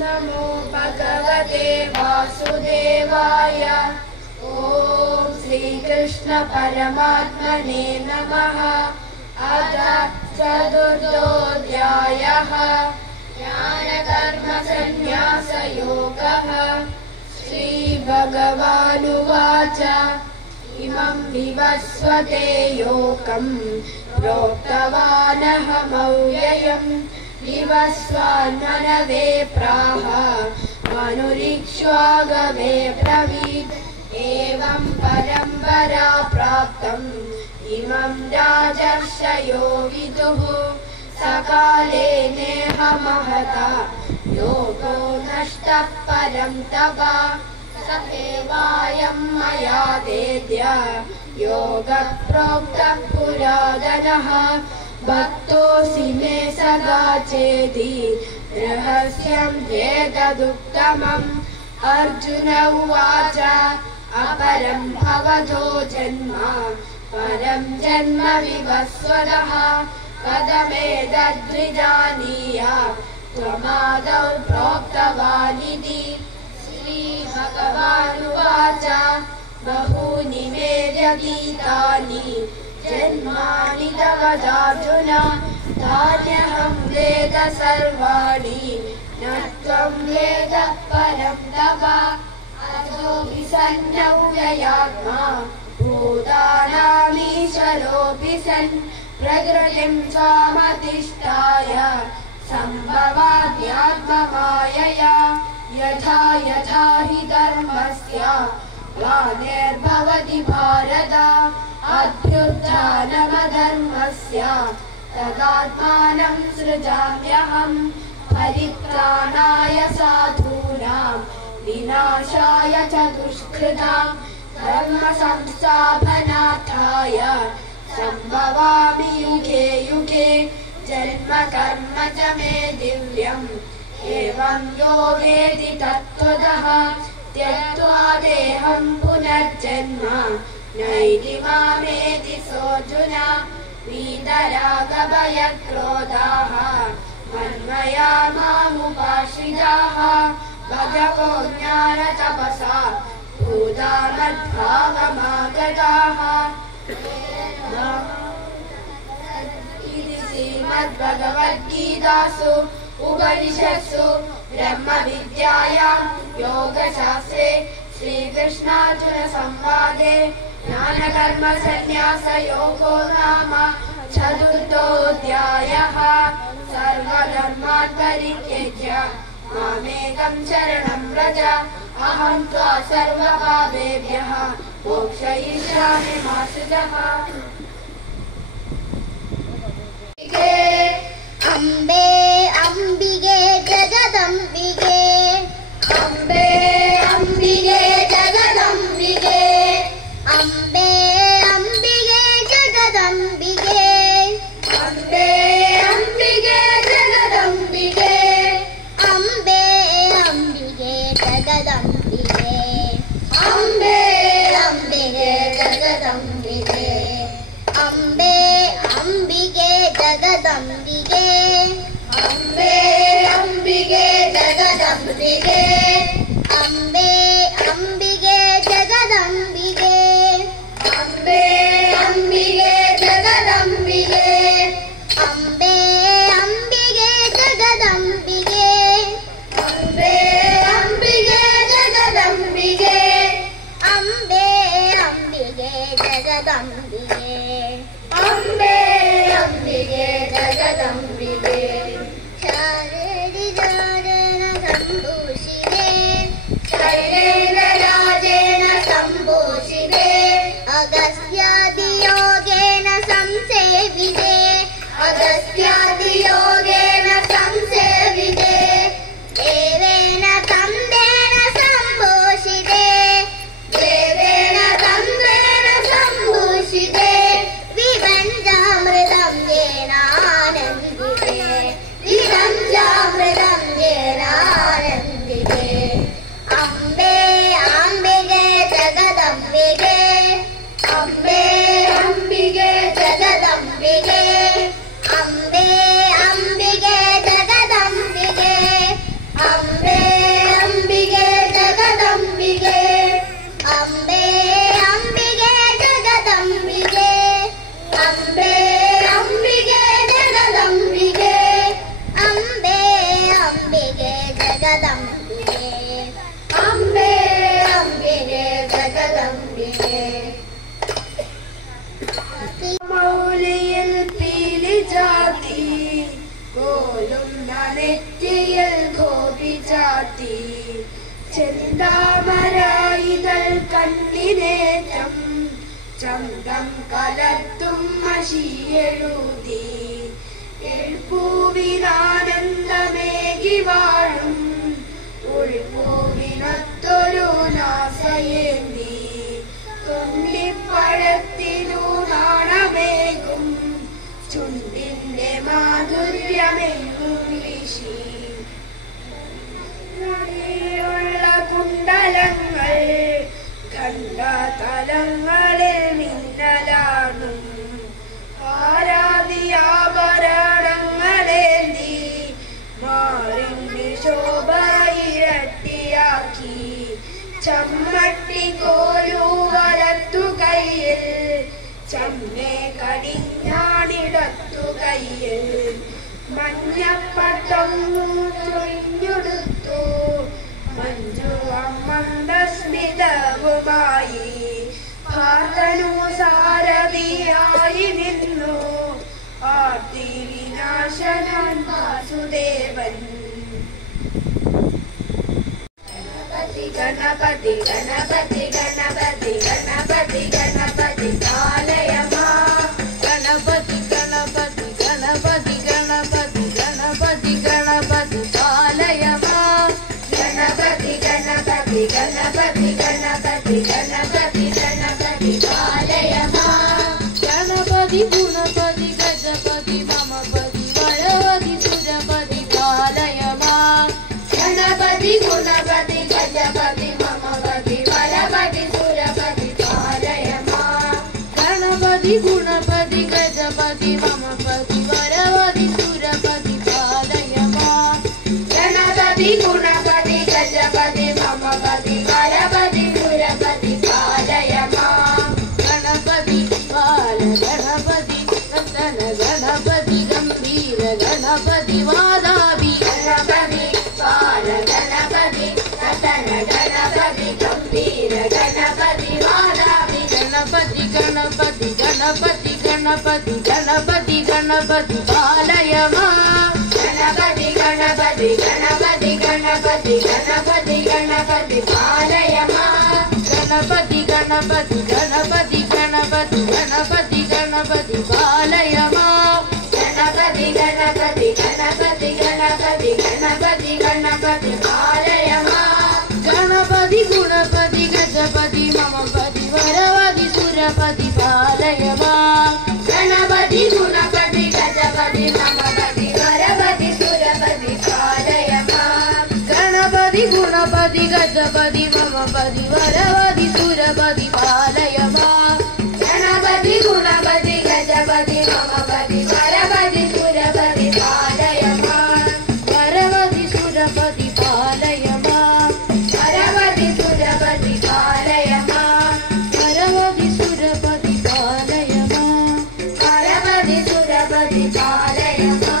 नमो भगवते वासुदेवाय। ॐ श्रीकृष्ण परमात्मने नमः। अथ चतुर्थोऽध्यायः। ज्ञानकर्मसन्न्यासयोगः। श्रीभगवानुवाच इमं विवस्वते योगं प्रोक्तवानहमव्ययम् विवस्वान्मनवे प्राह मनुरीक्ष्वागवे ब्रवीत्। एवं परम्परा प्राप्तम् इमं राजर्षयो विदुः। सकाले नेह महता योगो नष्टः परं तप। स एवायं मया तेद्य योगः प्रोक्तः पुरातनः। भक्तोऽसि मे सदा चेति रहस्यं एतदुत्तमम्। अर्जुन उवाच अपरं भवतो जन्म परं जन्म विवस्वतः। कथमेतद्विजानीयाम् त्वमादौ प्रोक्तवानिति। श्रीभगवानुवाच बहूनि मे व्यतीतानि जन्मानि तव चार्जुन। तान्यहं वेद सर्वाणि न त्वं वेद परं तव। अजोऽपि सन्नव्ययात्मा भूतानामीश्वरोऽपि सन् प्रकृतिं स्वामधिष्ठाय सम्भवाद्यात्ममायया। यथा यथा हि धर्मस्य ग्लानिर्भवति भारत अभ्युत्थानमधर्मस्य तदात्मानं सृजाम्यहम्। परित्राणाय साधूनां विनाशाय च दुष्कृतां धर्म संस्थापनार्थाय सम्भवामि युगे युगे। जन्म कर्म च मे दिव्यम् एवं यो वेदि तत्त्वतः। त्यक्त्वा देहं पुनर्जन्म नैति मामेति सोऽर्जुन। वीतरागभयक्रोधाः मन्मया मामुपाश्रिताः बहवो ज्ञानतपसा भूता मद्भावमागताः। इति श्रीमद्भगवद्गीतासु उपनिषत्सु ब्रह्मविद्यायां योगशास्त्रे श्रीकृष्णार्जुनसंवादे ज्ञानकर्मसन्न्यासयोगो नाम चतुर्थोऽध्यायः। सर्वधर्मान् परित्यज्य मामेकं शरणं व्रज अहं त्वा सर्वपापेभ्यः मोक्षयिष्यामि मा शुचः। अम्बे अम्बिगे जगदम्बिगे अम्बे अम्बिगे जगदम्बिगे अम्बे अम्बिगे जगदम्बिगे अम्बे अम्बिगे जगदम्बिगे अम्बे अम्बिगे जगदम्बिगे अम्बे अम्बिगे जगदम्बिगे अम्बे अम्बिगे जगदम्बिगे ചൂടുന്ന നെറ്റിയിൽ ഗോപി ചാത്തി ചെന്താമരായിതൾ കണ്ണിനേറ്റം ചന്തം കലർത്തും മഷിയെഴുതി എഴുപ്പൂവിനാനന്ദമേകി വാഴും ഉൾപ്പൂവിനൊത്തൊരു നാസയേന്തി തുള്ളിപ്പഴത്തിനു നാണമേകും ചുണ്ടിന്റെ മാധുര്യമെങ്ങും വീശി ുള്ള കുണ്ടലങ്ങൾ ഖണ്ഡതലങ്ങളിൽ മിന്നലാണും ആരാധിയാഭരണങ്ങളേന്തി മാറിന്റെ ശോഭ ഇരട്ടിയാക്കി ചമ്മട്ടി കോരു വലത്തു കയ്യിൽ ചമ്മേ കടിഞ്ഞാണിടത്തു കയ്യിൽ മഞ്ഞപ്പട്ടം ചൊരിഞ്ഞെടുത്തു മഞ്ജു മന്ദസ്മിതവുമായി ഭാരതനു സാരഥിയായി നിന്നു ആർത്തി വിനാശനൻ വാസുദേവൻ. ഗണപതി ഗണപതി ഗണപതി ഗണപതി ഗണപതി കാലയമാ ഗണപതി ഗണപതി ഗണപതി ഗണപതി ഗണപതി ഗണപതി കാലയമാ ഗണപതി ഗണപതി ഗണപതി ഗണപതി ഗണപതി ഗണപതി കാലയമാ ഗണപതി ഗുണപതി ഗജപതി മമപതി വരവതി സുരപതി കാലയമാ ഗണപതി ഗുണപതി ഗജപതി മമപതി വരവതി സുരപതി കാലയമാ ഗണപതി ഗുണപതി ഗജപതി മമപതി വരവതി സുരപതി കാലയമാ ഗണപതി ഗുണപതി ഗജപതി മമപതി വരവതി സുരപതി കാലയമാ ഗണപതി ബാല ഗണപതി നന്ദന ഗണപതി ഗംഭീര ഗണപതി വാദാഭി ഗണപതി ബാല ഗണപതി നന്ദന ഗണപതി ഗംഭീര ഗണപതി വാദാഭി ഗണപതി ഗണപതി ഗണപതി ഗണപതി ഗണപതി ഗണപതി പാലയമാ ഗണപതി ഗണപതി ഗണപതി ഗണപതി ഗണപതി ഗണപതി പാലയമാ ഗണപതി ഗണപതി ഗണപതി ഗണപതി ഗണപതി ഗണപതി പാലയമാ ഗണപതി ഗണപതി ഗണപതി ഗണപതി ഗണപതി ഗണപതി പാലയമാ ഗണപതി ഗുണപതി ഗജപതി മമപതി വരവതി സുരപതി പാലയമാ ഗണപതി ഗുണപതി ഗജപതി മമപതി വരവതി സുരപതി പാലയമാ ഗണപതി ഗുണപതി ഗജപതി മമപതി വരവതി സുരപതി പാലയമാ ഗണപതി ഗുണപതി ഗജപതി മമപതി വരവതി സുരപതി പാലയമാ വരവതി സുരപതി പാലയമാ വരവതി സുരപതി പാലയമാ വരവതി സുരപതി പാലയമാ വരവതി സുരപതി പാലയമാ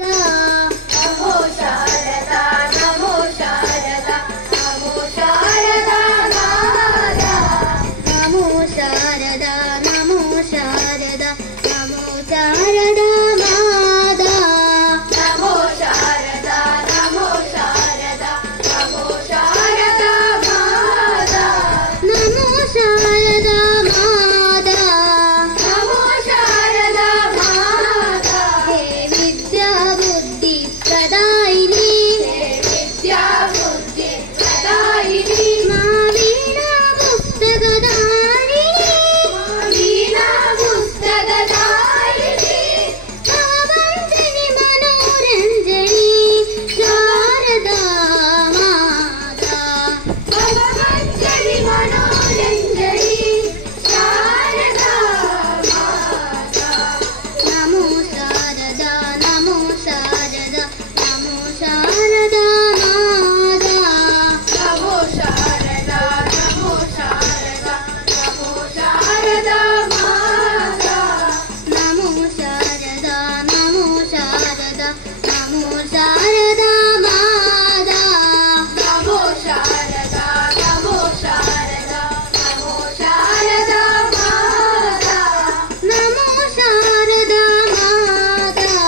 നമോ ശാരദ നമോ ശാരദ നമോ ശാരദ നമോ ശാരദ നമോ ശാരദ നമോ ശാരദ മാതാ നമോ ശാരദ നമോ ശാരദ നമോ ശാരദ മാതാ നമോ ശാരദ മാതാ നമോ ശാരദ മാതാ ഹേ വിദ്യാബുദ്ധി പ്രദായിനി വിദ്യാബുദ്ധി പ്രദായിനി മാ വീണാ പുസ്തകധാരിണി വീണാ പുസ്തകധാരിണി ഭാവഞ്ജനി മനോരഞ്ജനി ശാരദാ മാതാ ഭഗവഞ്ജലി മനോരഞ്ജനി ശാരദാ മാതാ നമോ ശാരദ നമോ ശാരദ നമോ ശാരദ മാതാ നമോ ശാരദ നമോ ശാരദ നമോ ശാരദ മാതാ നമോ ശാരദ നമോ ശാരദ നമോ ശാരദ മാതാ നമോ ശാരദ നമോ ശാരദ നമോ ശാരദ മാതാ നമോ ശാരദ മാതാ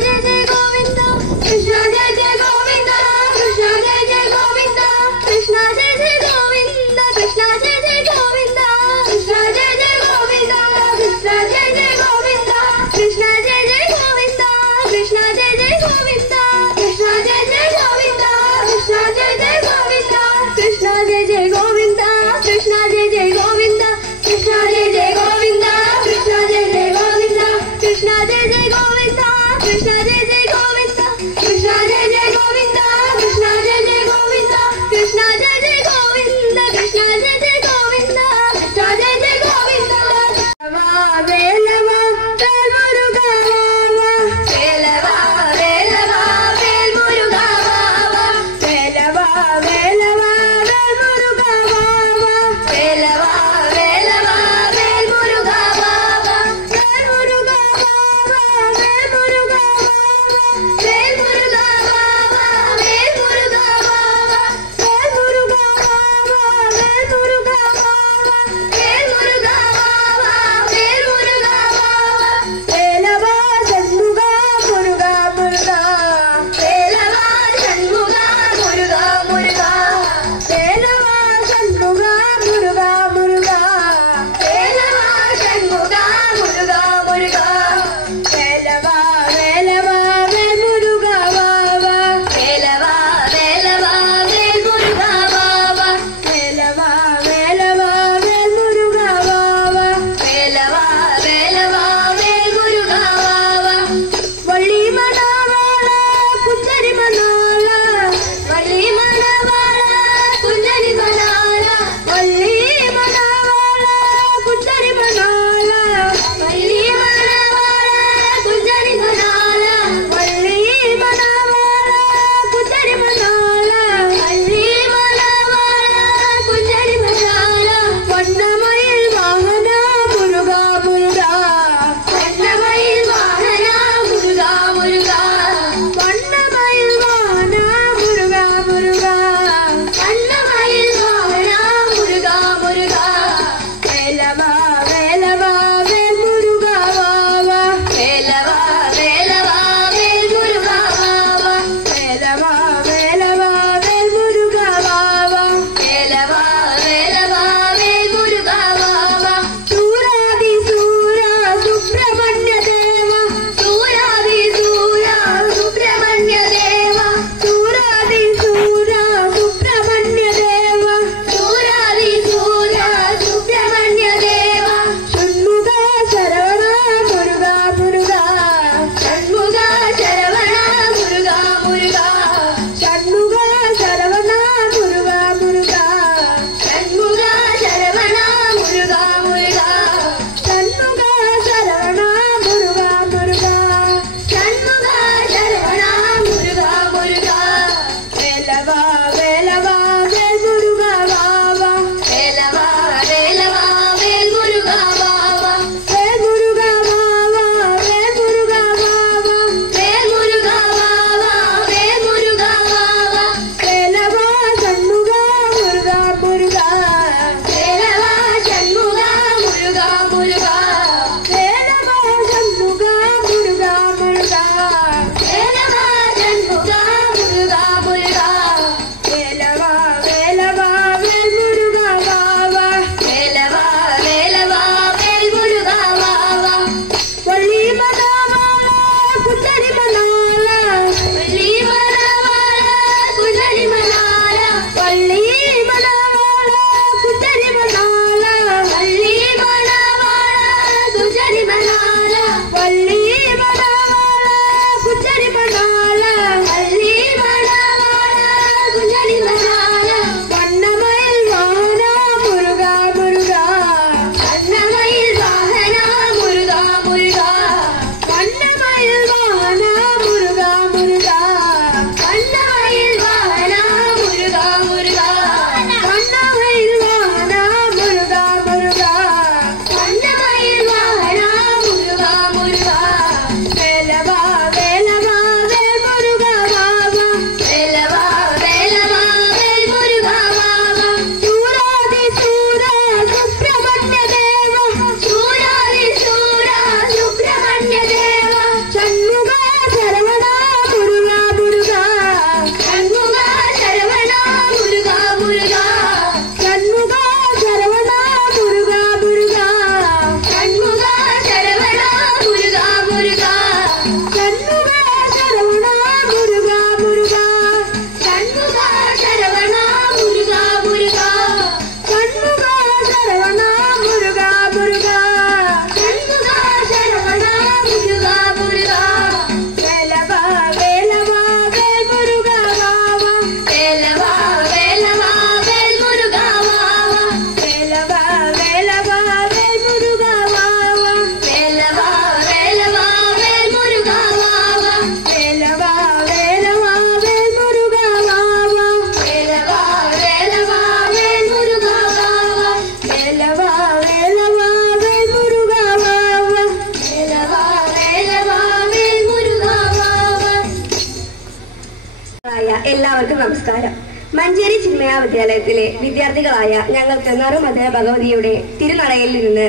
എല്ലാവർക്കും നമസ്കാരം. മഞ്ചേരി ചിന്മയ വിദ്യാലയത്തിലെ വിദ്യാർത്ഥികളായ ഞങ്ങൾക്ക് നറുമധുര ഭഗവതിയുടെ തിരുനടയിൽ നിന്ന്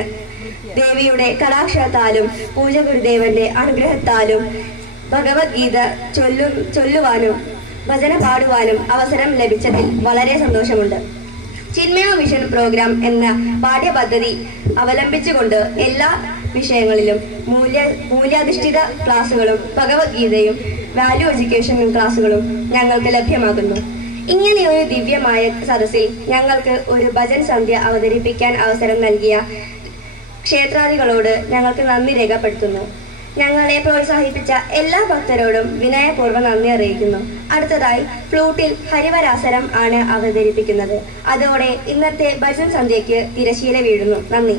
ദേവിയുടെ കടാക്ഷത്താലും പൂജ ഗുരുദേവന്റെ അനുഗ്രഹത്താലും ഭഗവത്ഗീത ചൊല്ലുവാനും ഭജന പാടുവാനും അവസരം ലഭിച്ചതിൽ വളരെ സന്തോഷമുണ്ട്. ചിന്മയ വിഷൻ പ്രോഗ്രാം എന്ന പാഠ്യപദ്ധതി അവലംബിച്ചുകൊണ്ട് എല്ലാ വിഷയങ്ങളിലും മൂല്യാധിഷ്ഠിത ക്ലാസുകളും ഭഗവത്ഗീതയും വാല്യൂ എഡ്യൂക്കേഷൻ ക്ലാസുകളും ഞങ്ങൾക്ക് ലഭ്യമാകുന്നു. ഇങ്ങനെയൊരു ദിവ്യമായ സദസ്സിൽ ഞങ്ങൾക്ക് ഒരു ഭജൻ സന്ധ്യ അവതരിപ്പിക്കാൻ അവസരം നൽകിയ ക്ഷേത്രാധികളോട് ഞങ്ങൾക്ക് നന്ദി രേഖപ്പെടുത്തുന്നു. ഞങ്ങളെ പ്രോത്സാഹിപ്പിച്ച എല്ലാ ഭക്തരോടും വിനയപൂർവ്വം നന്ദി അറിയിക്കുന്നു. അടുത്തതായി ഫ്ലൂട്ടിൽ ഹരിവരാസരം ആണ് അവതരിപ്പിക്കുന്നത്. അതോടെ ഇന്നത്തെ ഭജൻ സന്ധ്യയ്ക്ക് തിരശീല വീഴുന്നു. നന്ദി.